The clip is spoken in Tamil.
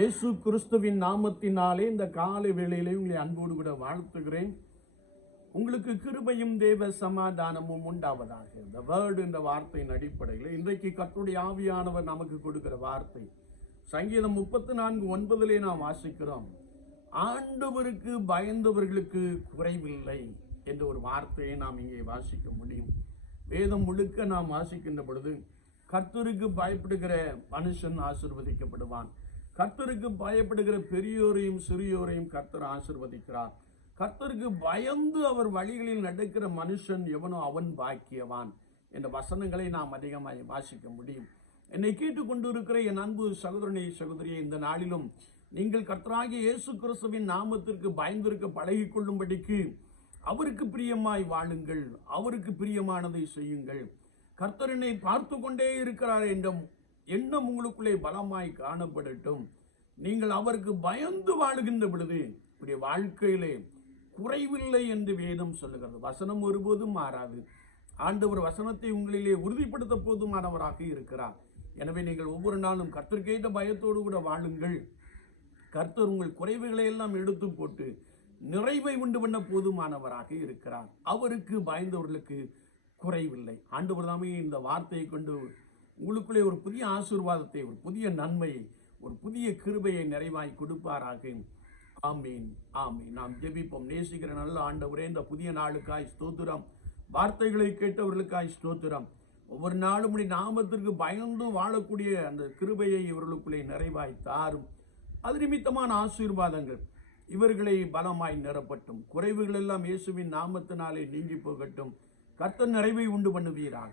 இயேசு கிறிஸ்துவின் நாமத்தினாலே இந்த காலை வேளையிலே உங்களை அன்போடு கூட வாழ்த்துகிறேன். உங்களுக்கு கிருபையும் தேவ சமாதானமும் உண்டாவதாக. இந்த வேர்டு என்ற வார்த்தையின் அடிப்படையில் இன்றைக்கு கற்றுடைய ஆவியானவர் நமக்கு கொடுக்கிற வார்த்தை. சங்கீதம் முப்பத்தி நான்கு ஒன்பதிலே நாம் வாசிக்கிறோம். ஆண்டவருக்கு பயந்தவர்களுக்கு குறைவில்லை என்ற ஒரு வார்த்தையை நாம் இங்கே வாசிக்க முடியும். வேதம் முழுக்க நாம் வாசிக்கின்ற பொழுது கர்த்தருக்கு பயப்படுகிற மனுஷன் ஆசிர்வதிக்கப்படுவான். கர்த்தருக்கு பயப்படுகிற பெரியோரையும் சிறியோரையும் கர்த்தர் ஆசிர்வதிக்கிறார். கர்த்தருக்கு பயந்து அவர் வழிகளில் நடக்கிற மனுஷன் எவனோ அவன் பாக்கியவான் என்ற வசனங்களை நாம் அதிகமாக வாசிக்க முடியும். என்னை கேட்டுக்கொண்டு இருக்கிற என் அன்பு சகோதரனை சகோதரியை இந்த நாளிலும் நீங்கள் கர்த்தராகிய இயேசு கிறிஸ்துவின் நாமத்திற்கு பயந்திருக்க பழகி கொள்ளும்படிக்கு அவருக்கு பிரியமாய் வாழுங்கள் அவருக்கு பிரியமானதை செய்யுங்கள். கர்த்தரனை பார்த்து கொண்டே இருக்கிறார் என்ற எண்ணம் உங்களுக்குள்ளே பலமாய் காணப்படட்டும். நீங்கள் அவருக்கு பயந்து வாழுகின்ற பொழுது உடைய வாழ்க்கையிலே குறைவில்லை என்று வேதம் சொல்லுகிறது. வசனம் ஒருபோதும் மாறாது. ஆண்டவர் வசனத்தை உங்களிலே உறுதிப்படுத்த போதுமானவராக இருக்கிறார். எனவே நீங்கள் ஒவ்வொரு நாளும் கர்த்தர்கேட்ட பயத்தோடு கூட வாழுங்கள். கர்த்தர் உங்கள் குறைவுகளை எல்லாம் எடுத்து போட்டு நிறைவை உண்டு பண்ண போதுமானவராக இருக்கிறார். அவருக்கு பயந்தவர்களுக்கு குறைவில்லை. ஆண்டவர் தாமே இந்த வார்த்தையை கொண்டு உங்களுக்குள்ளே ஒரு புதிய ஆசீர்வாதத்தை ஒரு புதிய நன்மையை ஒரு புதிய கிருபையை நிறைவாய் கொடுப்பாராக. ஆமீன் ஆமீன். நாம் ஜெபிப்போம். நேசிக்கிற நல்ல ஆண்டவரே இந்த புதிய நாளுக்காய் ஸ்தோத்திரம். வார்த்தைகளை கேட்டவர்களுக்காய் ஸ்தோத்திரம். ஒவ்வொரு நாளும் உடைய நாமத்திற்கு பயந்து வாழக்கூடிய அந்த கிருபையை இவர்களுக்குள்ளே நிறைவாய் தாரும். அது நிமித்தமான ஆசீர்வாதங்கள். இவர்களை பலமாய் நிரப்பட்டும். குறைவுகள் எல்லாம் இயேசுவின் நாமத்தினாலே நீங்கி போகட்டும். கர்த்தன் நிறைவை உண்டு பண்ணுவீராக.